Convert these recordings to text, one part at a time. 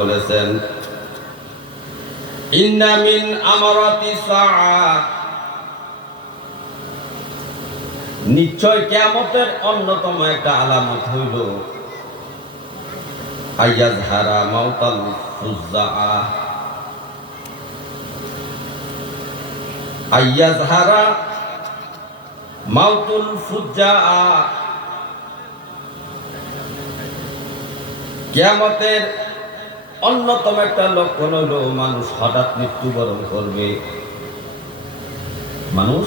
বলেছেন, ইন্না মিন আমারাতি সাআ, নিশ্চয় কিয়ামতের অন্যতম একটা আলামত হইল আইয়াজহারা মাউতাল ফুজ্জাআ, আইয়াজহারা মাউতুল ফুজ্জাআ। কিয়ামতের অন্যতম একটা লক্ষণ হলো মানুষ হঠাৎ মৃত্যুবরণ করবে। মানুষ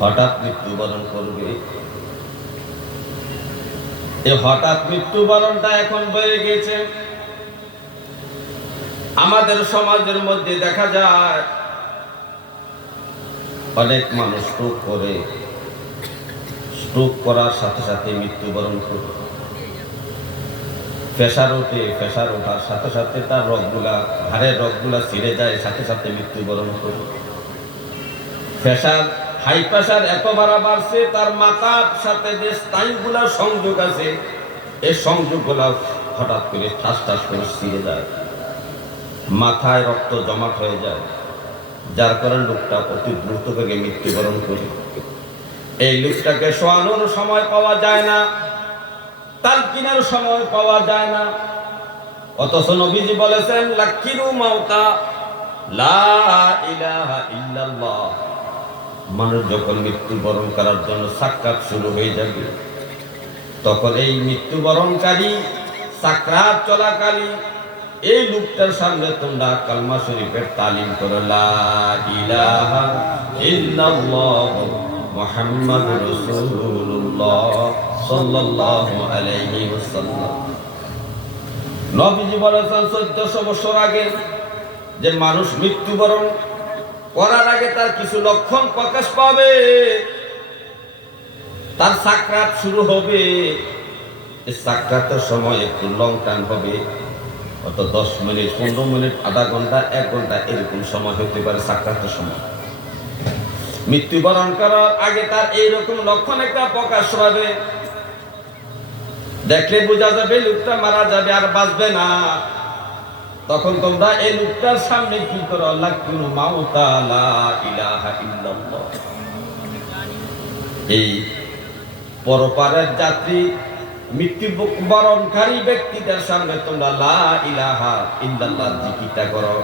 হঠাৎ মৃত্যুবরণ করবে। এই হঠাৎ মৃত্যুবরণটা এখন বেড়ে গেছে। আমাদের সমাজের মধ্যে দেখা যায় অনেক মানুষ স্ট্রোক করে, স্ট্রোক করার সাথে সাথে মৃত্যুবরণ করে। প্রেসার ওঠে, প্রেসার ওঠার সাথে সাথে তার রগগুলা, হাড়ের রগগুলা ছিঁড়ে যায়, সাথে সাথে মৃত্যুবরণ করে। প্রেসার, হাই প্রেসার এত বাড়ছে, তার মাথার সাথে যে স্নায়ুগুলা সংযোগ আছে, এই সংযোগগুলা হঠাৎ করে ঠাস ঠাস করে ছিঁড়ে যায়, মাথায় রক্ত জমাট হয়ে যায়, যার কারণে লোকটা অতি দ্রুত বেগে মৃত্যুবরণ করে। এই লোকটাকে শোয়ানোর সময় পাওয়া যায় না, তালকিনের সময় পাওয়া যায় না। অথচ নবীজি বলেছেন, লাকিরু মাউতা লা ইলাহা ইল্লাল্লাহ। মানুষ যখন মৃত্যুবরণ করার জন্য সাকরাত শুরু হয়ে যাবে, তখন এই মৃত্যুবরণকারী সাকরাত চলাকালী এই লোকটার সামনে তোমরা কালমা শরীফের তালিম করো, লা ইলাহা ইল্লাল্লাহ মুহাম্মাদুর রাসূলুল্লাহ সাল্লাল্লাহু আলাইহি ওয়াসাল্লাম। নবীজি বলেছেন 1400 বছর আগে যে মানুষ মৃত্যুবরণ করার আগে তার কিছু লক্ষণ প্রকাশ পাবে, তার সাকরাত শুরু হবে। এই সাকরাতের সময় একটু লং টাইম হবে, অত 10 মিনিট, 15 মিনিট, আধা ঘন্টা, 1 ঘন্টা এরকম সময় হতে পারে সাকরাতের সময়। মৃত্যুবরণ করার আগে তার এইরকম লক্ষণ একটা প্রকাশ পাবে, দেখলে বোঝা যাবে লোকটা মারা যাবে, আর বাঁচবে না। তখন তোমরা এই লোকটার সামনে কি করো, লাকিরু মাউতা লা ইলাহা ইল্লাল্লাহ। এই পরপারের যাত্রী মৃত্যুবরণকারী ব্যক্তিদের সামনে তোমরা লা ইলাহা ইল্লাল্লাহ জিকিরটা করো।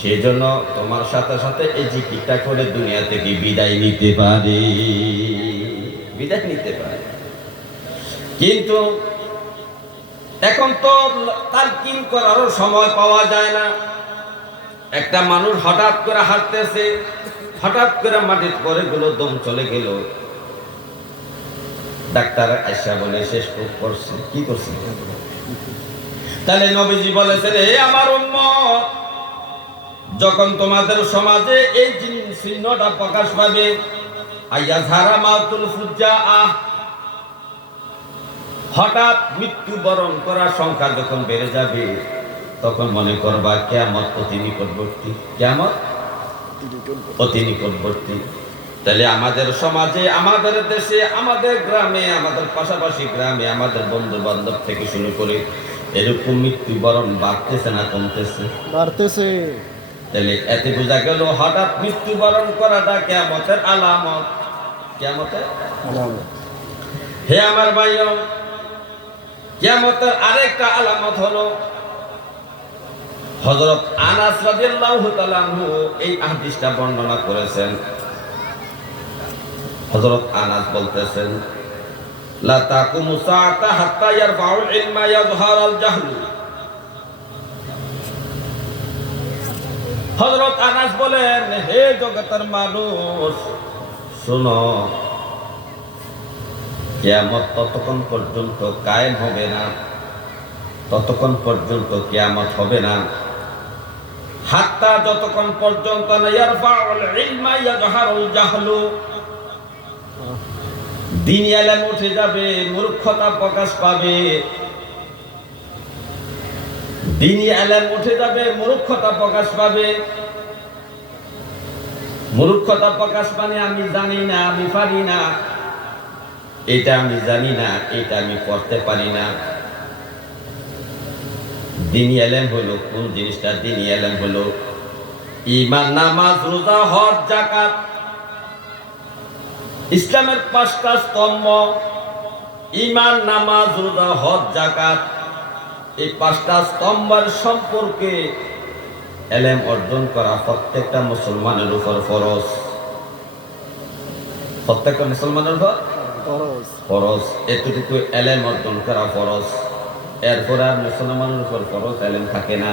সেজন্য তোমার সাথে সাথে এই জিকিরটা করে দুনিয়া থেকে বিদায় নিতে পারে, বিদায় নিতে পারে। কিন্তু এখন তো তালকিন করারও সময় পাওয়া যায় না। একটা মানুষ হঠাৎ করে হাঁটতেছে, হঠাৎ করে মাটির পরে গুলো দম চলে গেল, ডাক্তার আয়সা বলে শেষ করছে, কি করছে? তাহলে নবীজি বলেছেন, হে আমার উম্মত, যখন তোমাদের সমাজে এই চিহ্নটা প্রকাশ পাবে, আইয়াজহারা মাউতুল ফুজ্জাআ, হঠাৎ মৃত্যুবরণ করার সংখ্যা যখন বেড়ে যাবে, তখন মনে করবা কিয়ামত অতি নিকটবর্তী, কিয়ামত অতি নিকটবর্তী। তাহলে আমাদের সমাজে, আমাদের দেশে, আমাদের গ্রামে, আমাদের পাশাপাশি গ্রামে, আমাদের বন্ধু বান্ধব থেকে শুরু করে এরকম মৃত্যুবরণ বাড়তেছে না কমতেছে? বাড়তেছে। তাহলে এতে বোঝা গেল হঠাৎ মৃত্যুবরণ করাটা কিয়ামতের আলামত, কিয়ামতের আলামত। হে আমার ভাইও, কিয়ামতের আরেকটা আলামত হলো, হযরত আনাস রাদিয়াল্লাহু তাআলা আনহু এই হাদিসটা বর্ণনা করেছেন। হযরত আনাস বলতেছেন, লা তাকুমু সাআতা হাত্তা ইয়ারফাউল ইলমা ইয়াযহারাল জাহলু। হযরত আনাস বলেন, হে জগতের মানুষ শোনো, কিয়ামত ততক্ষণ পর্যন্ত কায়েম হবে না, ততক্ষণ পর্যন্ত কিয়ামত হবে না, হাত্তা যতক্ষণ পর্যন্ত না ইয়ারফাউল ইলমা ইয়াযহারুল জাহলু, দ্বীনি ইলম উঠে যাবে, মূর্খতা প্রকাশ পাবে। দ্বীনি ইলম উঠে যাবে, মূর্খতা প্রকাশ পাবে। মূর্খতা প্রকাশ মানে আমি জানি না, আমি পারি না, এটা আমি জানি না, এটা আমি করতে পারি না। দ্বীনি ইলম হলো কোন জিনিসটা? দ্বীনি ইলম হলো ঈমান, নামাজ, রোজা, হজ, যাকাত। ইসলামের 5টা স্তম্ভ ঈমান, নামাজ, রোজা, হজ, যাকাত। এই 5টা স্তম্ভের সম্পর্কে ইলম অর্জন করা প্রত্যেকটা মুসলমানের উপর ফরজ। প্রত্যেকটা মুসলমানের উপর ফরজ। এতটুকু ইলম অর্জন করা ফরজ। এরপর আর মুসলমানের উপর ফরজ ইলম থাকে না।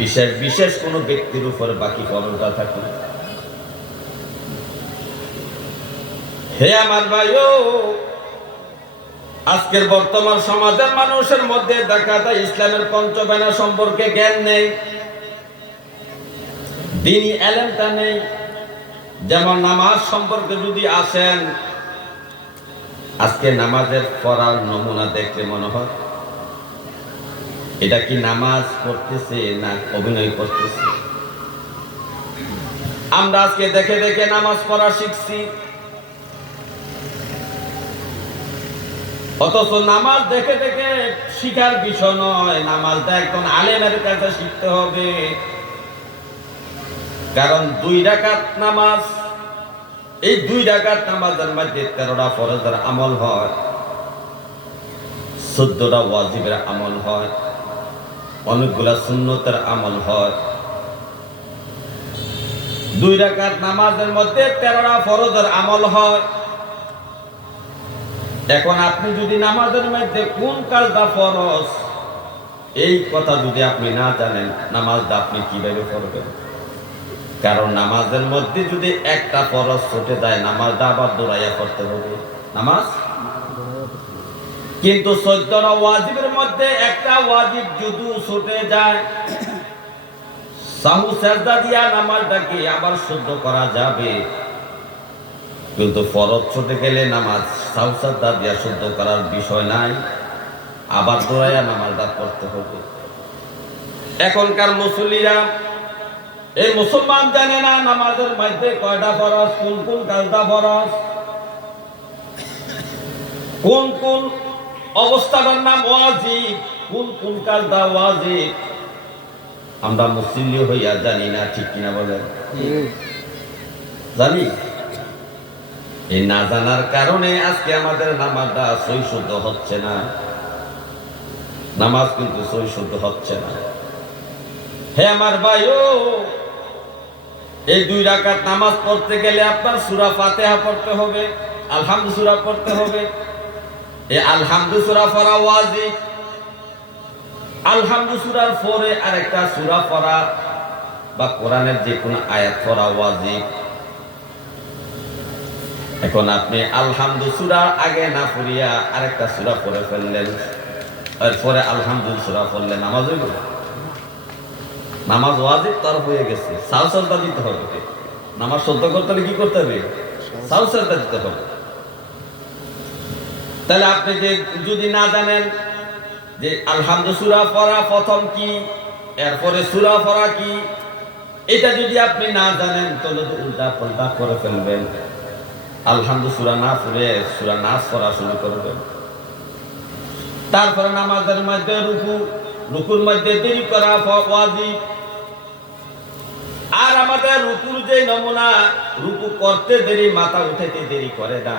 বিশেষ বিশেষ কোনো ব্যক্তির উপর বাকি ফরজটা থাকে। হে আমার ভাইও, আজকের বর্তমান সমাজের মানুষের মধ্যে দেখা যায় ইসলামের পঞ্চবেনা সম্পর্কে জ্ঞান নেই, দ্বীনি ইলমটা নেই। যেমন নামাজ সম্পর্কে যদি আসেন, আজকে নামাজের পড়ার নমুনা দেখলে মনে হয় এটা কি নামাজ পড়তেছে না অভিনয় করতেছে। আমরা আজকে দেখে দেখে নামাজ পড়া শিখছি, অথচ নামাজ দেখে দেখে শিখার বিষয় নয়। নামাজটা একজন আলেমের কাছে শিখতে হবে। কারণ 2 রাকাত নামাজ, এই 2 রাকাত নামাজের মধ্যে 13টা ফরজের আমল হয়, 14টা ওয়াজিবের আমল হয়, অনেকগুলা সুন্নতের আমল হয়। 2 রাকাত নামাজের মধ্যে 13টা ফরজের আমল হয়। এখন আপনি যদি নামাজের মধ্যে কোন কাজটা ফরজ এই কথা যদি আপনি না জানেন, নামাজটা আপনি কিভাবে পড়বেন? কারণ নামাজের মধ্যে যদি একটা ফরজ ছুটে যায়, নামাজটা আবার দৌড়াইয়া করতে হবে নামাজ। কিন্তু 14টা ওয়াজিবের মধ্যে একটা ওয়াজিব যদি ছুটে যায়, সাহু সাজদা দিয়া নামাজটাকে আবার শুদ্ধ করা যাবে। কিন্তু ফরজ ছুটে গেলে নামাজ সাহু সাজদা দিয়া শুদ্ধ করার বিষয় নাই, আবার দৌড়াইয়া নামাজটা করতে হবে। এখনকার মুসল্লিরা, এই মুসলমান জানে না নামাজের মধ্যে কয়টা ফরজ, কোন কোন কাজটা ফরজ, কোন কোন অবস্থাটার নাম ওয়াজিব, কোন কোন কাজটা ওয়াজিব। আমরা মুসল্লি হইয়া জানি না, ঠিক কিনা বলেন? জানি। এই না জানার কারণে আজকে আমাদের নামাজটা সই শুদ্ধ হচ্ছে না। নামাজ কিন্তু সই শুদ্ধ হচ্ছে না। হে আমার ভাইও, এই 2 রাকাত নামাজ পড়তে গেলে আপনার সূরা ফাতিহা পড়তে হবে, আলহামদু সূরা পড়তে হবে। এই আলহামদু সূরা পড়া ওয়াজিব। আলহামদু সূরার পরে আরেকটা সূরা পড়া বা কোরআনের যে কোনো আয়াত পড়া ওয়াজিব। এখন আপনি আলহামদু সূরা আগে না পড়িয়া আরেকটা সূরা পড়ে ফেললেন, এরপরে আলহামদু সূরা পড়লেন, নামাজ হইল? নামাজ ওয়াজিব তার হয়ে গেছে, সাহু সাজদা দিতে হবে। নামাজ শুদ্ধ করতে হলে কি করতে হবে? সাহু সাজদা দিতে হবে। তাহলে আপনি যে যদি না জানেন যে আলহামদু সূরা পড়া প্রথম কি, এরপরে সূরা পড়া কি, এটা যদি আপনি না জানেন তাহলে তো উল্টা পাল্টা করে ফেলবেন। আলহামদু সূরা না পড়ে সূরা নাস পড়া শুরু করবেন। তারপরে নামাজের মধ্যে রুকুর মধ্যে দেরি করা ওয়াজিব। আর আমাদের রুকুর যে নমুনা, রুকু করতে দেরি, মাথা উঠাইতে দেরি করে না,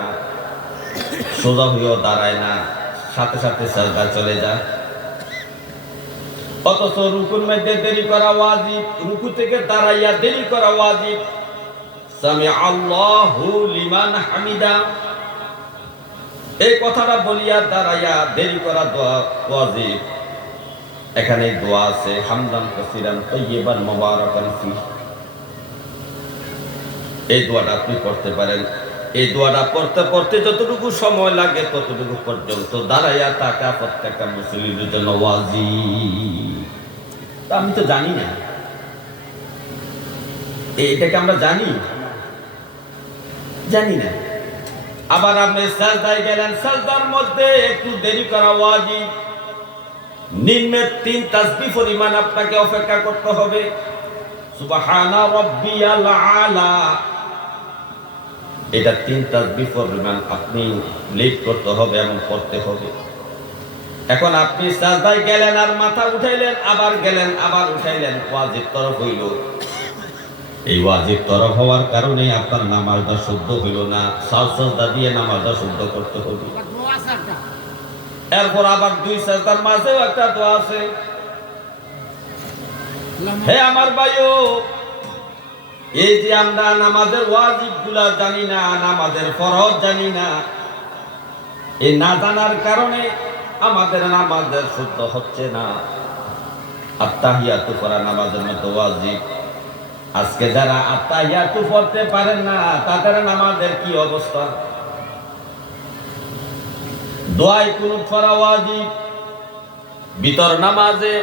সোজা হইও দাঁড়ায় না, সাথে সাথে সাজদা চলে যায়। অথচ রুকুর মধ্যে দেরি করা ওয়াজিব, রুকু থেকে দাঁড়াইয়া দেরি করা ওয়াজিব। সামি আল্লাহু লিমান হামিদা, এই কথাটা বলিয়া দাঁড়াইয়া দেরি করা দোয়া ওয়াজিব। এখানে দোয়া আছে, হামদান কাসীরান তাইয়িবান মুবারাকান ফীহি। এই দোয়াটা আপনি পড়তে পারেন। এই দোয়াটা পড়তে পড়তে যতটুকু সময় লাগে ততটুকু পর্যন্ত দাঁড়াইয়া থাকা প্রত্যেকটা মুসল্লির জন্য ওয়াজিব। তা আমি তো জানি না, এটাকে আমরা জানি না। আবার আপনি সাজদায় গেলেন, সাজদার মধ্যে একটু দেরি করা ওয়াজিব। নিম্নে 3 তাসবিহ পরিমাণ আপনাকে অপেক্ষা করতে হবে। সুবহানা রাব্বিয়াল আলা, এটা 3 তাসবিহ পরিমাণ আপনি লিড করতে হবে এবং পড়তে হবে। এখন আপনি সাজদায় গেলেন আর মাথা উঠাইলেন, আবার গেলেন আবার উঠাইলেন, ওয়াজিব তরফ হইল। এই ওয়াজিব তরফ হওয়ার কারণে আপনার নামাজটা শুদ্ধ হইল না। সাজদা দিয়ে নামাজটা শুদ্ধ করতে হবে। এরপর আবার দুই সাজদার মাঝেও একটা দোয়া আছে। হে আমার ভাইও, এই যে আমরা নামাজের ওয়াজিব গুলা জানি না, নামাজের ফরজ জানি না, এই না জানার কারণে আমাদের নামাজের শুদ্ধ হচ্ছে না। আত্তাহিয়াতু পড়া নামাজের মধ্যে ওয়াজিব। আজকে যারা আত্তাহিয়াতু পড়তে পারেন না, তাদের নামাজের কি অবস্থা? দোয়ায় কুনুত পড়া ওয়াজিব, ভিতর নামাজে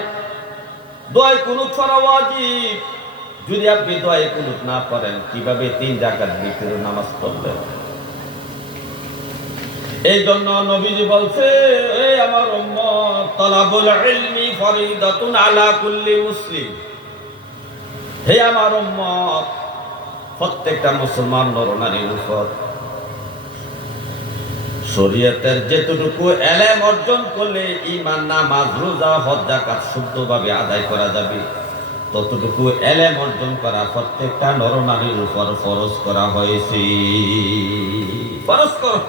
দোয়ায় কুনুত পড়া ওয়াজিব। যদি আপনি দোয়ায় কুনুত না পড়েন, কিভাবে 3 রাকাত ভিতরে নামাজ পড়বেন? এই জন্য নবীজি বলছে, এই আমার উম্মত, তালাবুল ইলমি ফরিদাতুন আলা কুল্লি মুসলিম। হে আমার উম্মত, প্রত্যেকটা মুসলমান নরনারীর উপর শরীয়তের যেটুকু ইলম অর্জন করলে ঈমান, নামাজ, রোজা, হজ, যাকাত শুদ্ধভাবে আদায় করা যাবে, ততটুকু ইলম অর্জন করা প্রত্যেকটা নরনারীর উপর ফরজ করা হয়েছে। ফরজ করা।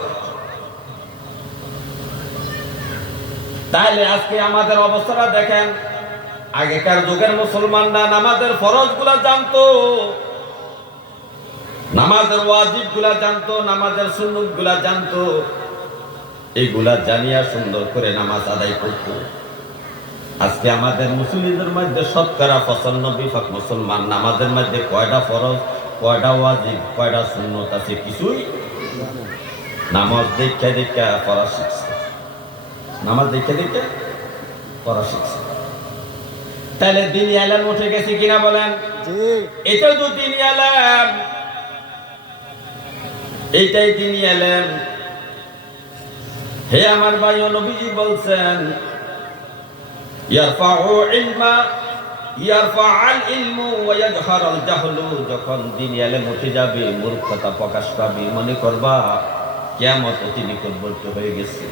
তাহলে আজকে আমাদের অবস্থাটা দেখেন। আগেকার যুগের মুসলমানরা নামাজের ফরজ গুলা জানতো, নামাজের ওয়াজিব গুলা জানতো, নামাজের সুন্নত গুলা জানতো। এইগুলা জানিয়া সুন্দর করে নামাজ আদায় করত। আজকে আমাদের মুসলিমদের মধ্যে শতকরা 95% মুসলমান নামাজের মধ্যে কয়টা ফরজ, কয়টা ওয়াজিব, কয়টা সুন্নত আছে কিছুই নামাজ দেখে দেখে পড়া শিখছে। নামাজ দেখে দেখে পড়া শিখছে। তাহলে দিনী ইলম উঠে গেছে কিনা বলেন? এটা তো দিনী ইলম, এইটাই দিনী ইলম। হে আমার ভাই, নবীজি বলছেন, ইয়ারফাউ ইলমা ইয়ারফাআল ইলমু ওয়া ইয়াজহারুল জাহলু। যখন দিনী ইলম উঠে যাবে, মূর্খতা প্রকাশ পাবে, মনে করবা কিয়ামত অতি নিকটবর্তী হয়ে গেছে।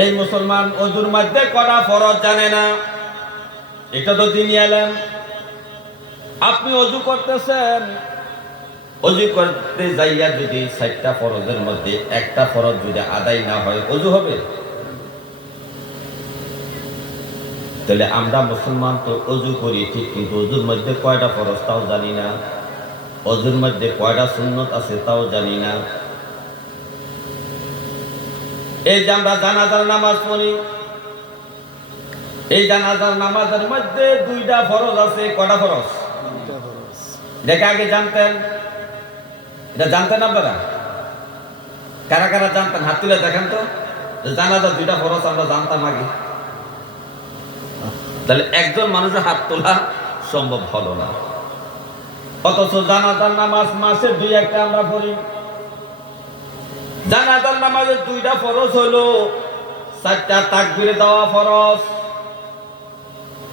এই মুসলমান ওযুর মধ্যে করা ফরজ জানে না, এটা তো দিনী ইলম। আপনি ওযু করতেছেন, ওযু করতে যাইয়া যদি 4টা ফরজের মধ্যে একটা ফরজ যদি আদায় না হয়, ওযু হবে? তাহলে আমরা মুসলমান তো ওযু করি ঠিক, কিন্তু ওযুর মধ্যে কয়টা ফরজ তাও জানি না, ওযুর মধ্যে কয়টা সুন্নত আছে তাও জানি না। এই যে আমরা জানাজার নামাজ পড়ি, এই জানাজার নামাজের মধ্যে 2টা ফরজ আছে। কয়টা ফরজ? দেখে আগে জানতেন? এটা জানতেন আপনারা? কারা কারা জানতেন? হাত তুলে দেখেন তো। জানাজার 2টা ফরজ আমরা জানতাম আগে। তাহলে একজন মানুষের হাত তোলা সম্ভব হলো না। অথচ জানাজার নামাজ মাসে 2-1টা আমরা পড়ি। জানাজার নামাজের 2টা ফরজ হলো, 4টা তাকবীরে দেওয়া ফরজ।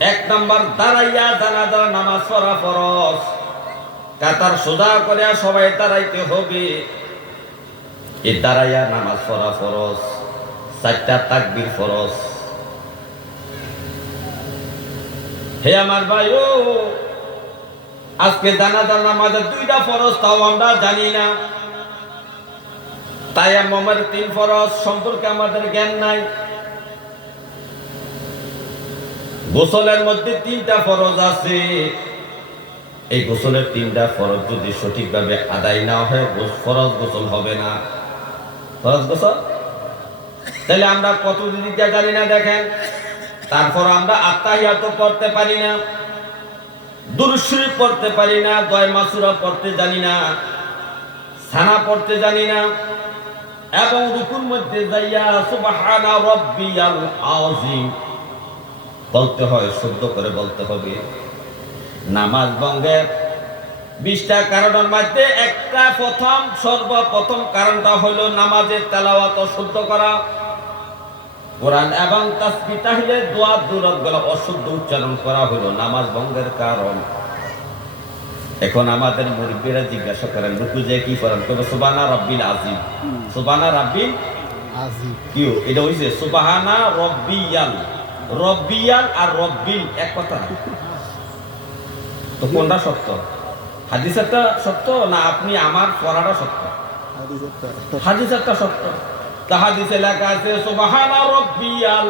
1 নাম্বার দাঁড়াইয়া জানাজার নামাজ পড়া ফরজ। কাতার সোজা করে সবাই দাঁড়াইতে হবে, এই দাঁড়াইয়া নামাজ পড়া ফরজ। 4টা তাকবীর ফরজ। হে আমার ভাইও, আজকে জানাজার নামাজের 2টা ফরজ তাও আমরা জানি না। তায়াম্মুমের 3 ফরজ সম্পর্কে আমাদের জ্ঞান নাই। গোসলের মধ্যে 3টা ফরজ আছে। এই গোসলের 3টা ফরজ যদি সঠিকভাবে আদায় না হয়, ফরজ গোসল হবে না। ফরজ গোসল। তাহলে আমরা কত দিকটা জানি না দেখেন। তারপর আমরা আত্তাহিয়াত পড়তে পারি না, দুরূদ শরীফ পড়তে পারি না, দোয়া মাসুরা পড়তে জানি না, সানা পড়তে জানি না, এবং রুকুর মধ্যে যাইয়া সুবহানা রাব্বিয়াল আযীম বলতে হয়, শুদ্ধ করে বলতে হবে। নামাজ ভঙ্গের 20টা কারণের মধ্যে একটা সর্বপ্রথম কারণটা হলো নামাজের তেলাওয়াত অশুদ্ধ করা, কোরআন এবং তাসবিহ তাহলিল দোয়া দুরূদগুলো অশুদ্ধ উচ্চারণ করা হলো নামাজ ভঙ্গের কারণ। এখন আমাদের মুরব্বিরা জিজ্ঞাসা করেন, রুকু যে কি করেন? তবে সুবহানা রাব্বিল আযীম, সুবহানা রাব্বিল আজিব। কি এটা হইছে সুবহানা রব্বিয়াল, রব্বিয়াল আর রব্বিল এক কথা। তো কোনটা সত্য? হাদিসেরটা সত্য না আপনি আমার পড়াটা সত্য? হাদিসেরটা সত্য। তা হাদিসে লেখা আছে সুবহানা রব্বিয়াল